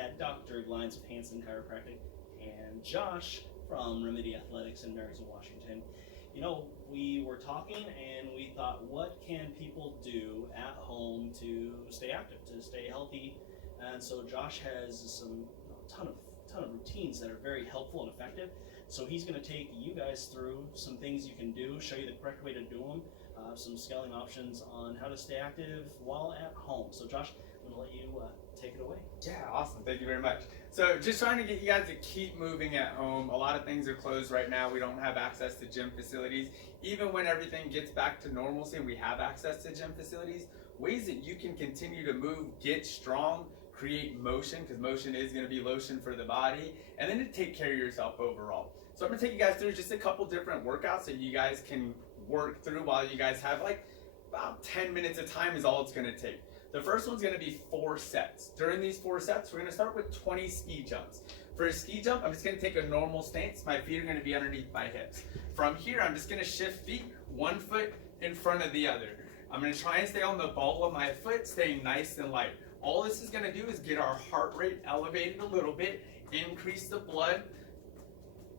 at Dr. Glines with Hanson Chiropractic and Josh from Remedy Athletics in Marysville, Washington. You know, we were talking and we thought, what can people do at home to stay active, to stay healthy? And so Josh has a ton of routines that are very helpful and effective. So he's going to take you guys through some things you can do, show you the correct way to do them, some scaling options on how to stay active while at home. So Josh, I'm going to let you take it away. Yeah, awesome. Thank you very much. So just trying to get you guys to keep moving at home. A lot of things are closed right now. We don't have access to gym facilities. Even when everything gets back to normalcy and we have access to gym facilities, ways that you can continue to move, get strong, create motion, because motion is going to be lotion for the body, and then to take care of yourself overall. So I'm going to take you guys through just a couple different workouts that you guys can work through while you guys have like about 10 minutes of time is all it's going to take. The first one's going to be 4 sets. During these 4 sets, we're going to start with 20 ski jumps. For a ski jump, I'm just going to take a normal stance. My feet are going to be underneath my hips. From here, I'm just going to shift feet, one foot in front of the other. I'm going to try and stay on the ball of my foot, staying nice and light. All this is going to do is get our heart rate elevated a little bit, increase the blood,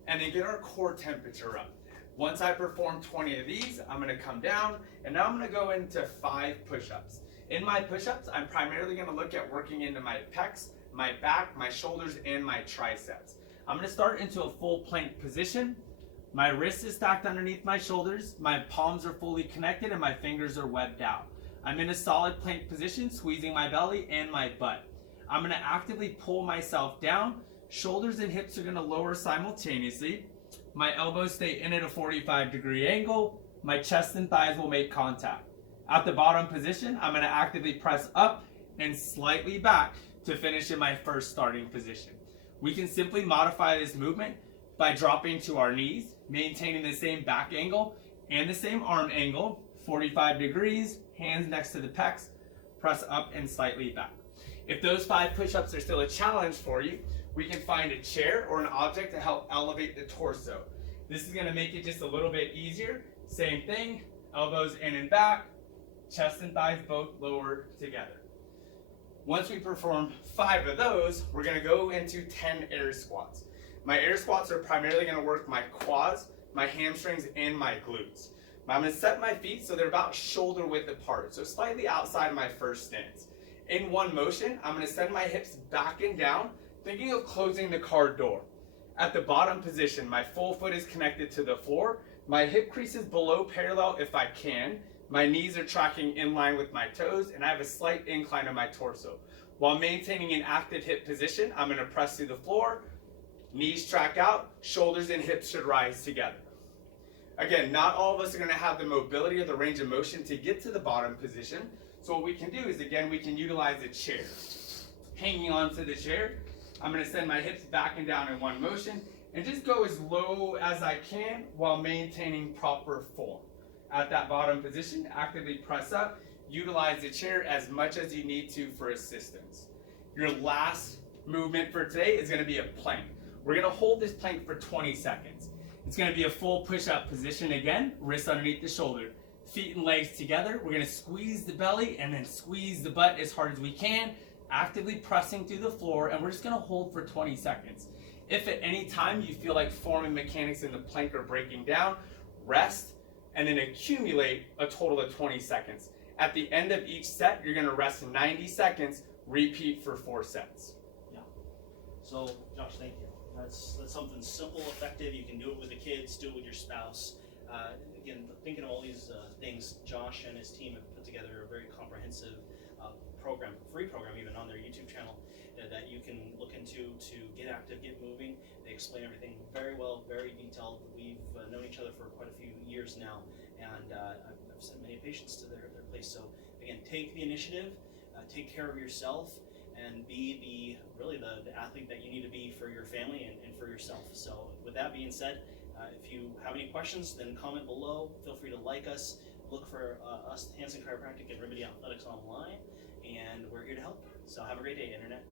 and then get our core temperature up. Once I perform 20 of these, I'm going to come down, and now I'm going to go into 5 push-ups. In my push-ups, I'm primarily going to look at working into my pecs, my back, my shoulders, and my triceps. I'm going to start into a full plank position. My wrist is stacked underneath my shoulders, my palms are fully connected, and my fingers are webbed out. I'm in a solid plank position, squeezing my belly and my butt. I'm going to actively pull myself down. Shoulders and hips are going to lower simultaneously. My elbows stay in at a 45-degree angle. My chest and thighs will make contact. At the bottom position, I'm going to actively press up and slightly back to finish in my first starting position. We can simply modify this movement by dropping to our knees, maintaining the same back angle and the same arm angle, 45 degrees, hands next to the pecs, press up and slightly back. If those 5 push-ups are still a challenge for you, we can find a chair or an object to help elevate the torso. This is going to make it just a little bit easier. Same thing, elbows in and back, chest and thighs both lower together. Once we perform 5 of those, we're going to go into 10 air squats. My air squats are primarily going to work my quads, my hamstrings, and my glutes. I'm going to set my feet so they're about shoulder width apart, so slightly outside my first stance. In one motion, I'm going to send my hips back and down, thinking of closing the car door. At the bottom position, my full foot is connected to the floor. My hip crease is below parallel if I can. My knees are tracking in line with my toes, and I have a slight incline of my torso. While maintaining an active hip position, I'm going to press through the floor. Knees track out, shoulders and hips should rise together. Again, not all of us are going to have the mobility or the range of motion to get to the bottom position. So what we can do is, again, we can utilize a chair. Hanging onto the chair, I'm going to send my hips back and down in one motion and just go as low as I can while maintaining proper form. At that bottom position, actively press up. Utilize the chair as much as you need to for assistance. Your last movement for today is going to be a plank. We're going to hold this plank for 20 seconds. It's going to be a full push-up position again, wrists underneath the shoulder, feet and legs together. We're going to squeeze the belly and then squeeze the butt as hard as we can, actively pressing through the floor, and we're just going to hold for 20 seconds. If at any time you feel like forming mechanics in the plank are breaking down, rest and then accumulate a total of 20 seconds. At the end of each set, you're going to rest 90 seconds, repeat for 4 sets. Yeah. So, Josh, thank you. That's something simple, effective. You can do it with the kids, do it with your spouse. Again, thinking of all these things, Josh and his team have put together a very comprehensive program, free program even on their YouTube channel that you can look into to get active, get moving. They explain everything very well, very detailed. We've known each other for quite a few years now, and I've sent many patients to their place. So again, take the initiative, take care of yourself, and be really the athlete that you need to be for your family and for yourself. So with that being said, if you have any questions, then comment below. Feel free to like us. Look for us, Hanson Chiropractic and Remedy Athletics online, and we're here to help. So have a great day, Internet.